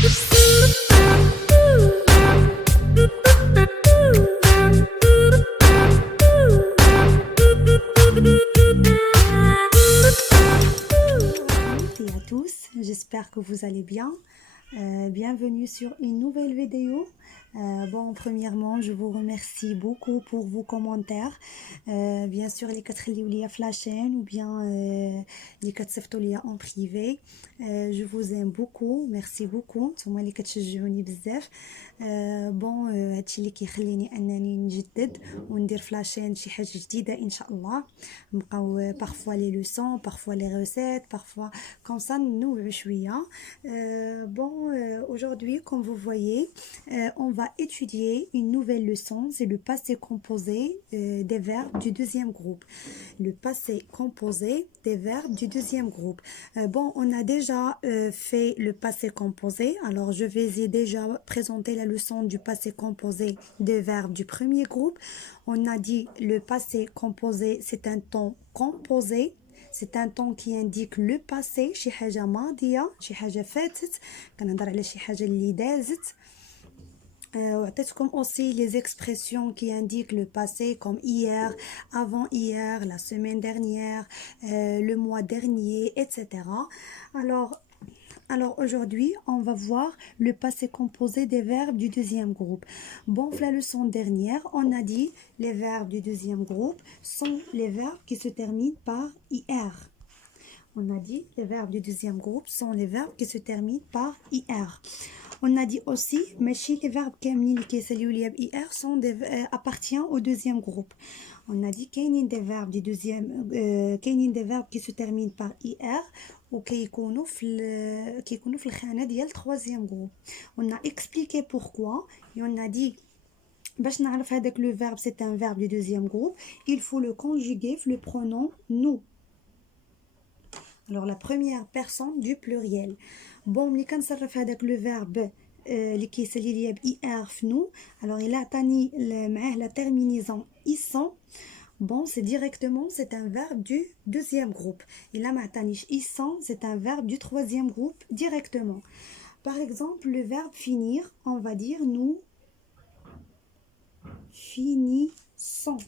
À tous, j'espère que vous allez bien. Bienvenue sur une nouvelle vidéo. Premièrement, je vous remercie beaucoup pour vos commentaires. Bien sûr, les كتخليو ليا في la chaîne ou bien les كتصيفطوا ليا en privé. Je vous aime beaucoup, merci beaucoup. نتوما اللي كتشجعوني بزاف. هادشي اللي كيخليني انني نجدد وندير في la chaîne شي حاجه جديده ان شاء الله. نبقاو parfois les leçons, parfois les recettes, parfois comme ça ننوعوا شويه. Aujourd'hui, comme vous voyez, on va étudier une nouvelle leçon, c'est le passé composé des verbes du deuxième groupe. Le passé composé des verbes du deuxième groupe. On a déjà fait le passé composé, alors je vais déjà présenter la leçon du passé composé des verbes du premier groupe. On a dit le passé composé, c'est un temps composé. C'est un temps qui indique le passé, شي حاجة ماضية, شي حاجة فاتت, كنهضر على شي حاجة اللي دازت. وعطيتكم aussi les expressions qui indiquent le passé comme hier, avant-hier, la semaine dernière, le mois dernier, etc. Alors aujourd'hui, on va voir le passé composé des verbes du deuxième groupe. La leçon dernière, on a dit les verbes du deuxième groupe sont les verbes qui se terminent par IR. On a dit les verbes du deuxième groupe sont les verbes qui se terminent par IR. On a dit aussi, les verbes qui sont appartiennent au deuxième groupe. On a dit qu'il y a des verbes du deuxième, des verbes qui se terminent par IR ou qui sont dans le troisième groupe. On a expliqué pourquoi et on a dit que le verbe c'est un verbe du deuxième groupe, il faut le conjuguer le pronom nous. Alors la première personne du pluriel. ملي كنصرف هذاك لو فيرب اللي كيسالي ليا بإر في نو. alors il a عطاني معاه la terminaison isson. C'est directement c'est un verbe du deuxième groupe. Il a m'عطانيش isson, c'est un verbe du troisième groupe directement. Par exemple, le verbe finir, on va dire nous finissons.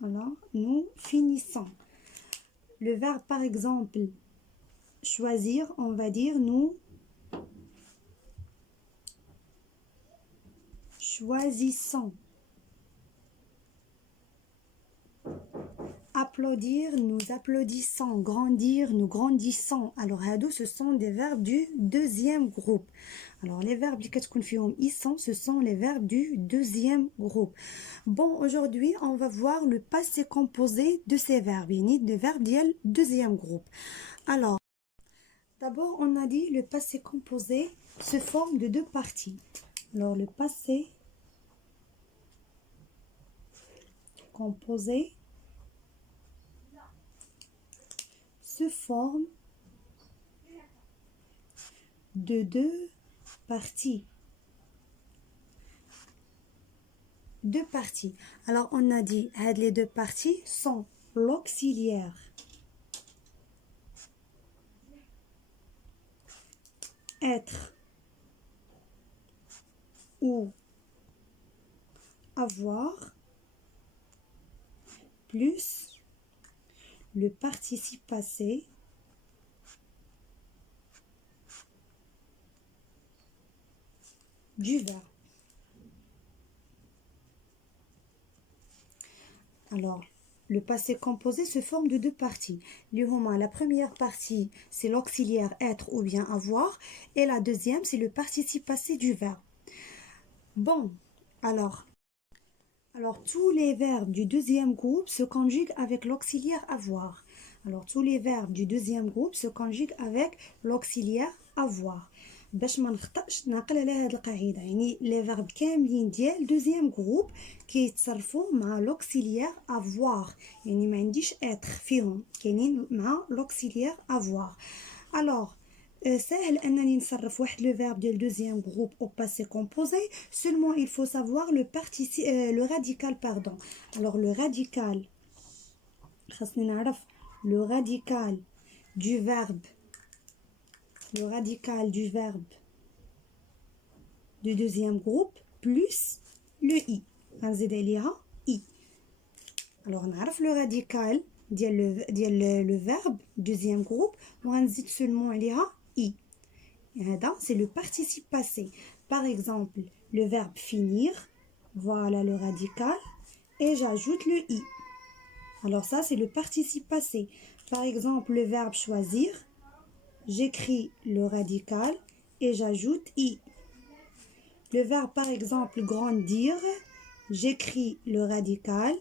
Voilà, nous finissons. Le verbe par exemple choisir, on va dire nous choisissons. Applaudir, nous applaudissons. Grandir, nous grandissons. Alors ce sont des verbes du deuxième groupe. Alors les verbes ils sont, ce sont les verbes du deuxième groupe. Aujourd'hui on va voir le passé composé de ces verbes, des verbes du deuxième groupe. Alors d'abord on a dit le passé composé se forme de deux parties. Alors le passé composé se forme de deux parties. Deux parties. Alors on a dit les deux parties sont l'auxiliaire être ou avoir plus le participe passé du verbe. Alors, le passé composé se forme de deux parties. La première partie, c'est l'auxiliaire être ou bien avoir. Et la deuxième, c'est le participe passé du verbe. Alors, tous les verbes du deuxième groupe se conjuguent avec l'auxiliaire avoir. Alors, tous les verbes du deuxième groupe se conjuguent avec l'auxiliaire avoir. باش ما نخطاش نعقل على هذه القاعده لي فيرب كاملين ديال دوزيام جروب كيتصرفوا مع لوكسيليير افوار ما عنديش اتر فيهم كاينين مع لوكسيليير افوار. سهل انني نصرف واحد لو فيرب ديال دوزيام جروب au passé composé, seulement il faut savoir le radical pardon. Alors le radical خاصني نعرف le radical du verbe le radical du verbe du deuxième groupe plus le i. غنزيد عليها i. Alors نعرف le radical ديال le verbe deuxième groupe وغنزيد seulement عليها i. Et هذا c'est le participe passé. Par exemple, le verbe finir, voilà le radical et j'ajoute le i. Alors ça c'est le participe passé. Par exemple, le verbe choisir, j'écris le radical et j'ajoute i. Le verbe par exemple grandir, j'écris le radical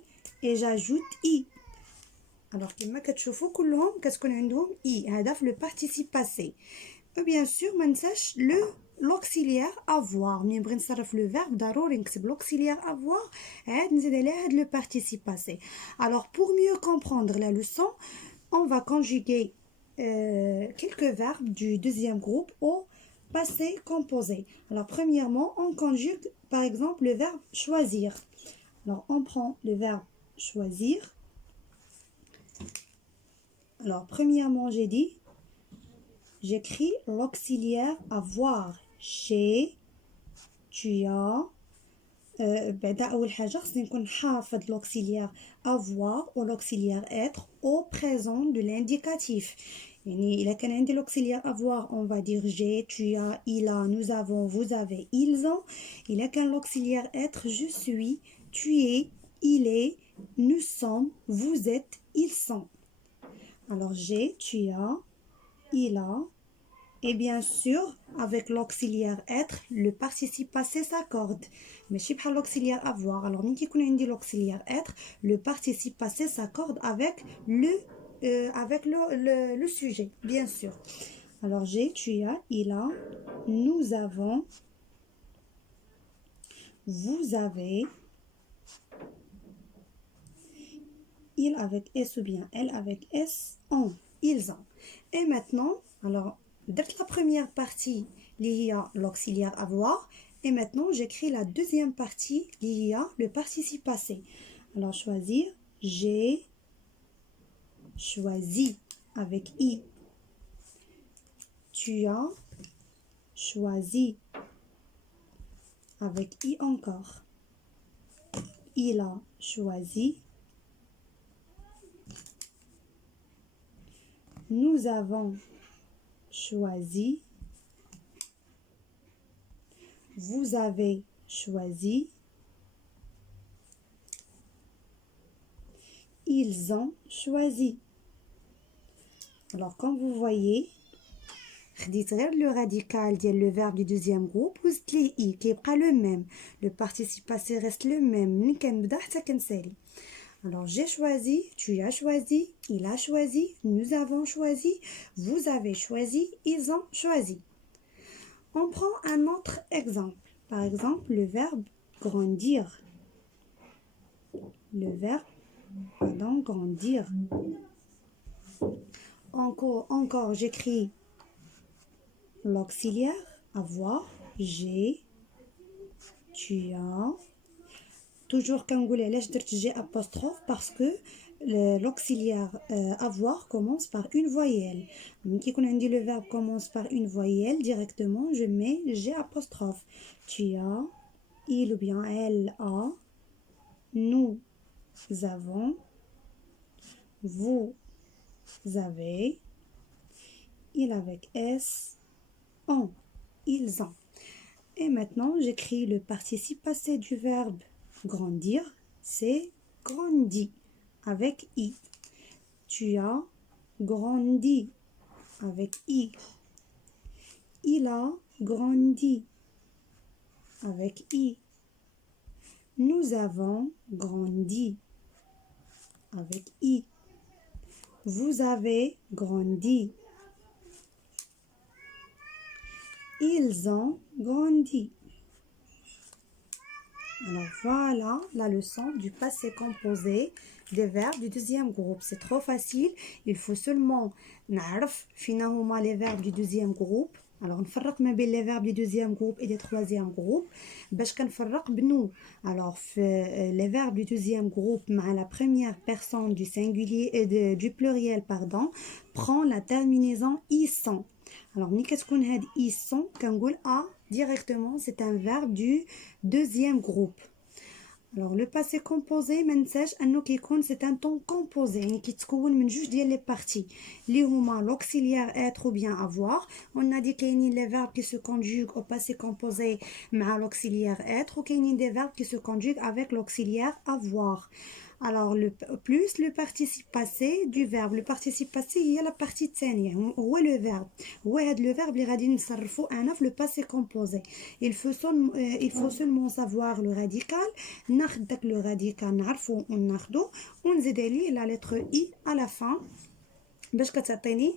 et j'ajoute i. Alors كما كتشوفوا كلهم كتكون عندهم i. هذا في le participe passé. Et bien sûr ما ننساش l'auxiliaire avoir. ملي نبغي نصرف le verbe ضروري نكتب l'auxiliaire avoir عاد نزيد عليه هذا le participe passé. Alors pour mieux comprendre la leçon, on va conjuguer quelques verbes du deuxième groupe au passé composé. Alors premièrement, on conjugue par exemple le verbe choisir. Alors on prend le verbe choisir. Alors premièrement, j'ai dit, j'écris l'auxiliaire avoir. Chez, tu as. بعدا أول حاجة خصني نكون حافظ l'auxiliaire avoir ou l'auxiliaire être au présent de l'indicatif. يعني إلا كان عندي l'auxiliaire avoir, on va dire j'ai, tu as, il a, nous avons, vous avez, ils ont. إلا كان l'auxiliaire être, je suis, tu es, il est, nous sommes, vous êtes, ils sont. Alors j'ai, tu as, il a. Et bien sûr, avec l'auxiliaire être, le participe passé s'accorde. Mais je pas l'auxiliaire avoir. Alors, quand on dit l'auxiliaire être, le participe passé s'accorde avec le sujet, bien sûr. Alors, j'ai, tu as, il a, nous avons, vous avez, il avec S ou bien elle avec S, ont, ils ont. Et maintenant, alors, dès la première partie, il y a l'auxiliaire avoir. Et maintenant, j'écris la deuxième partie, il y a le participe passé. Alors, choisir, j'ai choisi avec i. Tu as choisi avec i encore. Il a choisi. Nous avons choisi. Vous avez choisi. Ils ont choisi. Alors, comme vous voyez, le radical le verbe du deuxième groupe qui est le même. Le participe passé reste le même. Alors, j'ai choisi, tu as choisi, il a choisi, nous avons choisi, vous avez choisi, ils ont choisi. On prend un autre exemple. Par exemple, le verbe grandir. Le verbe, grandir. Encore j'écris l'auxiliaire avoir, j'ai, tu as. Toujours quand vous voulez, je j'ai apostrophe parce que l'auxiliaire avoir commence par une voyelle. Quand on dit le verbe commence par une voyelle, directement je mets j'ai apostrophe. Tu as, il ou bien elle a, nous avons, vous avez, il avec S, ont, ils ont. Et maintenant j'écris le participe passé du verbe grandir, c'est grandi avec i. Tu as grandi avec i. Il a grandi avec i. Nous avons grandi avec i. Vous avez grandi. Ils ont grandi. Alors voilà la leçon du passé composé des verbes du deuxième groupe. C'est trop facile. Il faut seulement نعرف فينا هما les verbes du deuxième groupe Alors, نفرق ما بين les verbes du deuxième groupe et du troisième groupe. باش كنفرق بنو. Alors, les verbes du deuxième groupe مع la première personne du singulier et du pluriel, pardon, prend la terminaison ils. Alors, ملي كتكون هاد ils كنقول directement, c'est un verbe du deuxième groupe. Alors le passé composé منساش انه كيكون c'est un temps composé يعني كيتكون من جوج ديال les parties اللي هما l'auxiliaire être ou bien avoir. On a dit كاينين les verbes qui se conjuguent au passé composé مع l'auxiliaire être و كاينين des verbes qui se conjuguent avec l'auxiliaire avoir. Alors plus le participe passé du verbe. Le participe passé هي la partie الثانية هو le verbe. هو هاد le verbe اللي غادي نصرفو انا في le passé composé. Il faut seulement savoir le radical. ناخد داك le radical نعرفو وناخدو ونزيد عليه la lettre i à la fin باش كتعطيني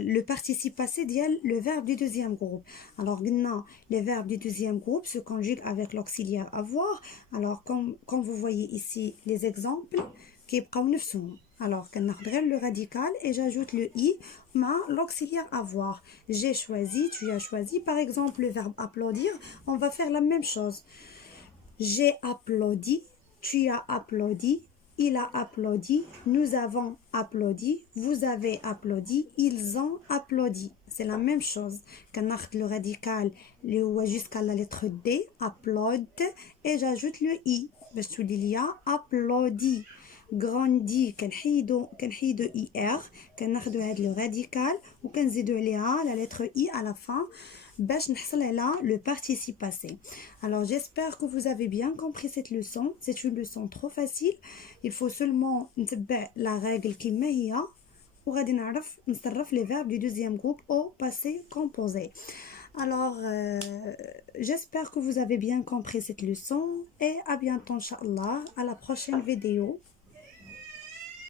le participe passé ديال le verbe du deuxième groupe. Alors قلنا les verbes du deuxième groupe se conjuguent avec l'auxiliaire avoir. Alors comme vous voyez ici les exemples كيبقاو نفسهم. Alors كناخد غير le radical et j'ajoute le i مع l'auxiliaire avoir. J'ai choisi, tu as choisi. Par exemple le verbe applaudir, on va faire la même chose. J'ai applaudi, tu as applaudi, il a applaudi, nous avons applaudi, vous avez applaudi, ils ont applaudi. C'est la même chose. كناخد le radical اللي هو jusqu'à la lettre D, applaud, et j'ajoute le i باش تولي ليا applaudi. grandi كنحيدو ir كناخدو هاد le radical وكنزيدو عليها la lettre i à la fin باش نحصل على le participe passé. Alors j'espère que vous avez bien compris cette leçon. C'est une leçon trop facile. Il faut seulement نتبع la règle كما هي وغادي نعرف نصرف les verbes du deuxième groupe au passé composé. Alors j'espère que vous avez bien compris cette leçon et à bientôt inchallah à la prochaine vidéo.